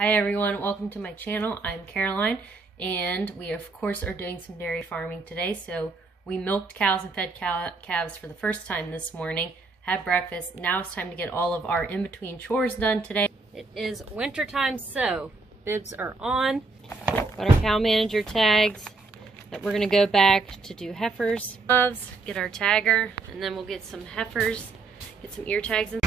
Hi everyone, welcome to my channel. I'm Caroline, and we of course are doing some dairy farming today. So we milked cows and fed calves for the first time this morning, had breakfast. Now it's time to get all of our in-between chores done today. It is winter time, so bibs are on. Got our cow manager tags that we're gonna go back to do heifers, gloves, get our tagger, and then we'll get some heifers, get some ear tags in.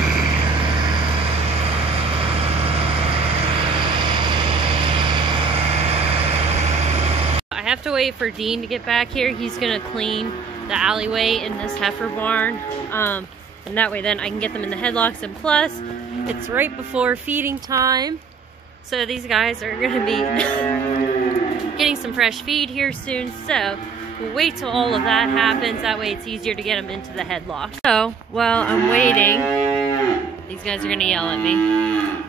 I have to wait for Dean to get back here. He's gonna clean the alleyway in this heifer barn. And that way then I can get them in the headlocks, and plus it's right before feeding time. So these guys are gonna be getting some fresh feed here soon. So we'll wait till all of that happens. That way it's easier to get them into the headlock. So while I'm waiting, these guys are gonna yell at me.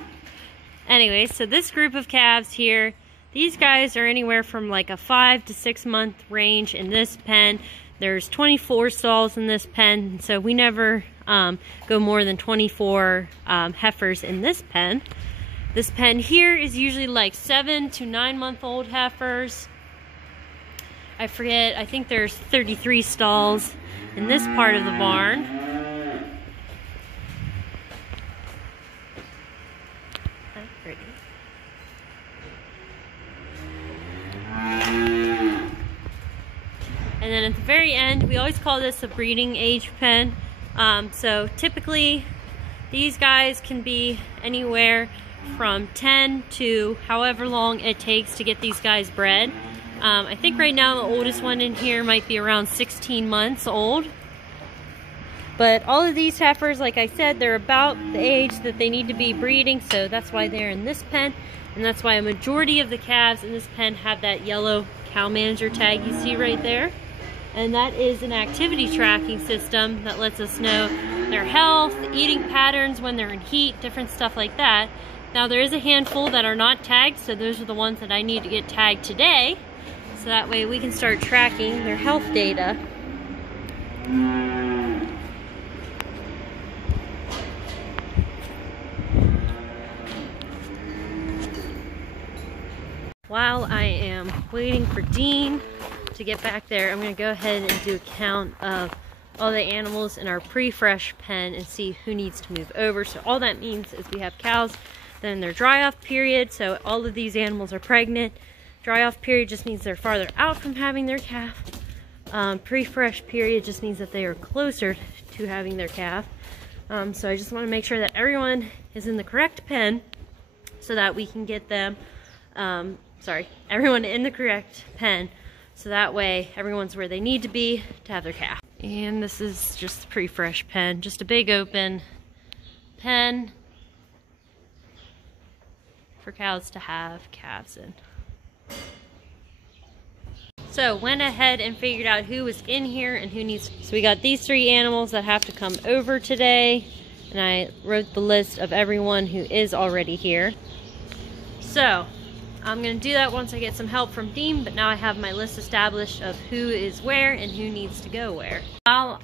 Anyway, so this group of calves here, these guys are anywhere from like a 5 to 6 month range in this pen. There's 24 stalls in this pen, so we never go more than 24 heifers in this pen. This pen here is usually like 7 to 9 month old heifers. I forget, I think there's 33 stalls in this part of the barn. And then at the very end, we always call this a breeding age pen. So typically, these guys can be anywhere from 10 to however long it takes to get these guys bred. I think right now the oldest one in here might be around 16 months old. But all of these heifers, like I said, they're about the age that they need to be breeding, so that's why they're in this pen. And that's why a majority of the calves in this pen have that yellow cow manager tag you see right there. And that is an activity tracking system that lets us know their health, eating patterns when they're in heat, different stuff like that. Now there is a handful that are not tagged, so those are the ones that I need to get tagged today. So that way we can start tracking their health data. While I am waiting for Dean to get back there, I'm going to go ahead and do a count of all the animals in our pre-fresh pen and see who needs to move over. So all that means is we have cows, then their dry-off period, so all of these animals are pregnant. Dry-off period just means they're farther out from having their calf. Pre-fresh period just means that they are closer to having their calf. So I just want to make sure that everyone is in the correct pen so that we can get them, everyone in the correct pen, so that way everyone's where they need to be to have their calf. And this is just the pre-fresh pen, just a big open pen for cows to have calves in. So went ahead and figured out who was in here and who needs. So we got these 3 animals that have to come over today, and I wrote the list of everyone who is already here. So I'm going to do that once I get some help from Dean, but now I have my list established of who is where and who needs to go where. Well,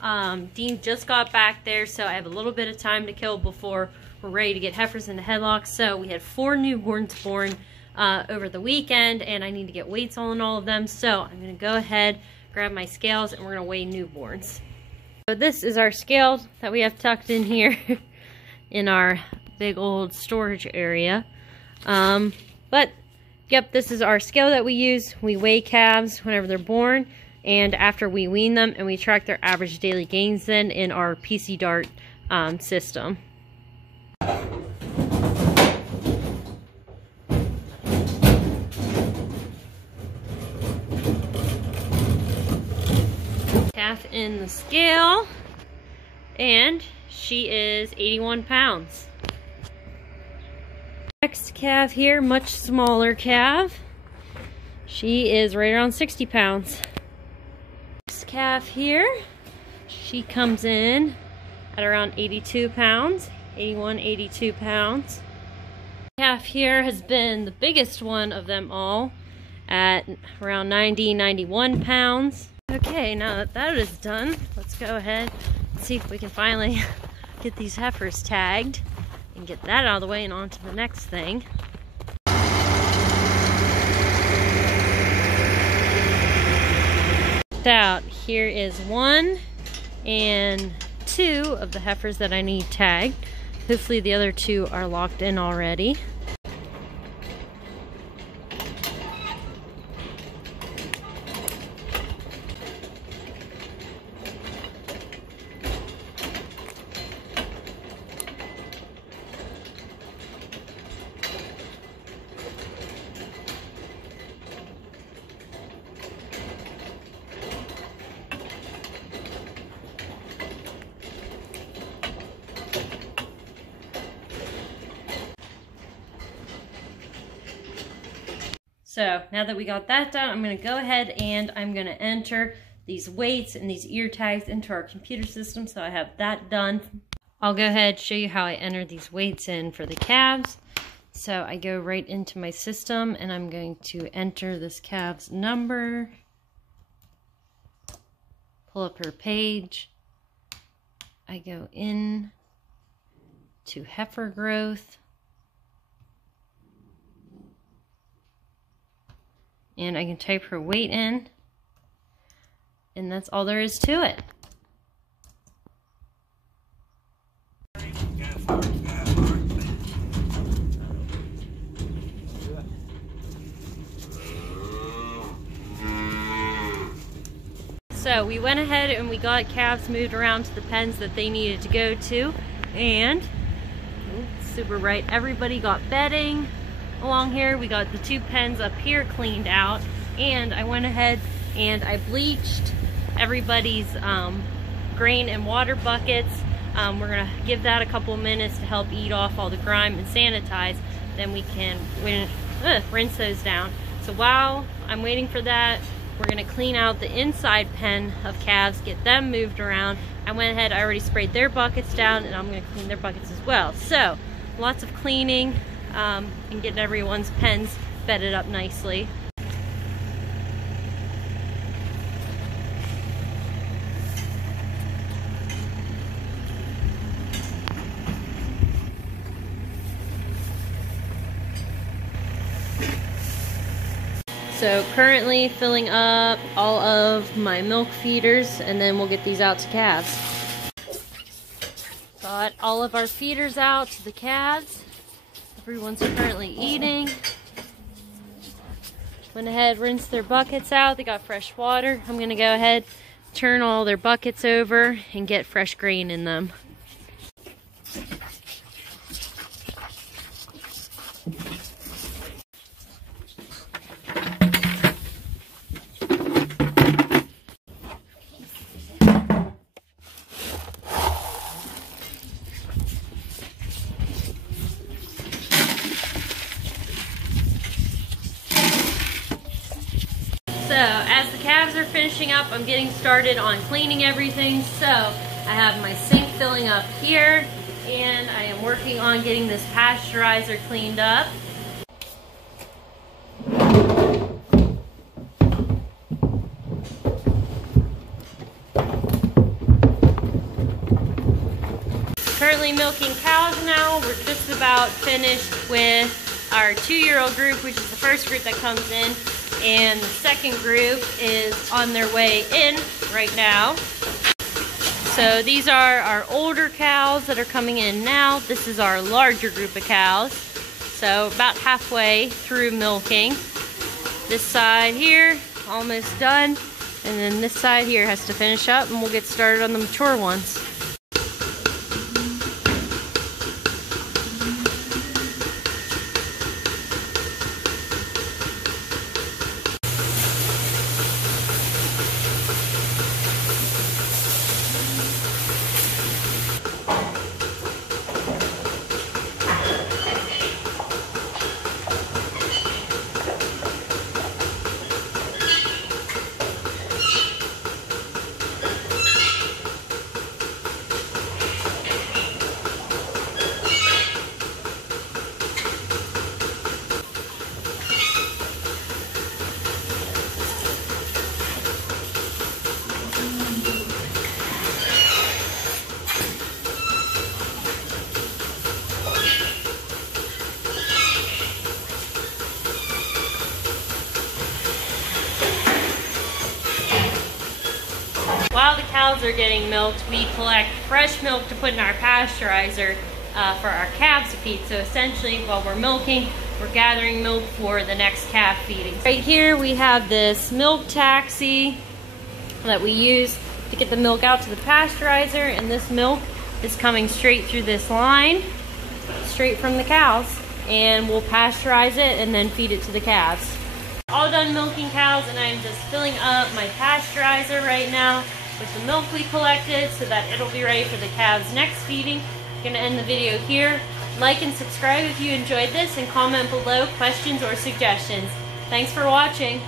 Dean just got back there, so I have a little bit of time to kill before we're ready to get heifers into headlocks. So we had 4 newborns born over the weekend, and I need to get weights on all of them. So I'm going to go ahead, grab my scales, and we're going to weigh newborns. So this is our scale that we have tucked in here in our big old storage area. Yep, this is our scale that we use. We weigh calves whenever they're born and after we wean them, and we track their average daily gains then in our PC Dart system. Calf in the scale, and she is 81 pounds. Next calf here, much smaller calf. She is right around 60 pounds. Next calf here, she comes in at around 82 pounds, 81, 82 pounds. Calf here has been the biggest one of them all at around 90, 91 pounds. Okay, now that that is done, let's go ahead and see if we can finally get these heifers tagged and get that out of the way and on to the next thing. Out. Here is 1 and 2 of the heifers that I need tagged. Hopefully the other 2 are locked in already. So now that we got that done, I'm going to go ahead and I'm going to enter these weights and these ear tags into our computer system. So I have that done. I'll go ahead and show you how I enter these weights in for the calves. So I go right into my system and I'm going to enter this calf's number, pull up her page. I go in to heifer growth. And I can type her weight in, and that's all there is to it. So we went ahead and we got calves moved around to the pens that they needed to go to, and super bright, everybody got bedding along here. We got the 2 pens up here cleaned out, and I went ahead and I bleached everybody's grain and water buckets. We're gonna give that a couple of minutes to help eat off all the grime and sanitize. Then we can rinse those down. So while I'm waiting for that, we're gonna clean out the inside pen of calves, get them moved around. I went ahead, I already sprayed their buckets down, and I'm gonna clean their buckets as well. So lots of cleaning and getting everyone's pens bedded up nicely. So currently filling up all of my milk feeders, and then we'll get these out to calves. Got all of our feeders out to the calves. Everyone's currently eating. Went ahead, rinsed their buckets out. They got fresh water. I'm gonna go ahead, turn all their buckets over and get fresh grain in them. So as the calves are finishing up, I'm getting started on cleaning everything. So I have my sink filling up here, and I am working on getting this pasteurizer cleaned up. Currently milking cows now. We're just about finished with our 2-year-old group, which is the first group that comes in. And the second group is on their way in right now. So these are our older cows that are coming in now. This is our larger group of cows. So about halfway through milking. This side here, almost done. And then this side here has to finish up, and we'll get started on the mature ones. cows are getting milked, we collect fresh milk to put in our pasteurizer for our calves to feed. So essentially, while we're milking, we're gathering milk for the next calf feeding. Right here we have this milk taxi that we use to get the milk out to the pasteurizer, and this milk is coming straight through this line, straight from the cows, and we'll pasteurize it and then feed it to the calves. All done milking cows, and I'm just filling up my pasteurizer right now with the milk we collected so that it'll be ready for the calves' next feeding. I'm gonna end the video here. Like and subscribe if you enjoyed this, and comment below questions or suggestions. Thanks for watching.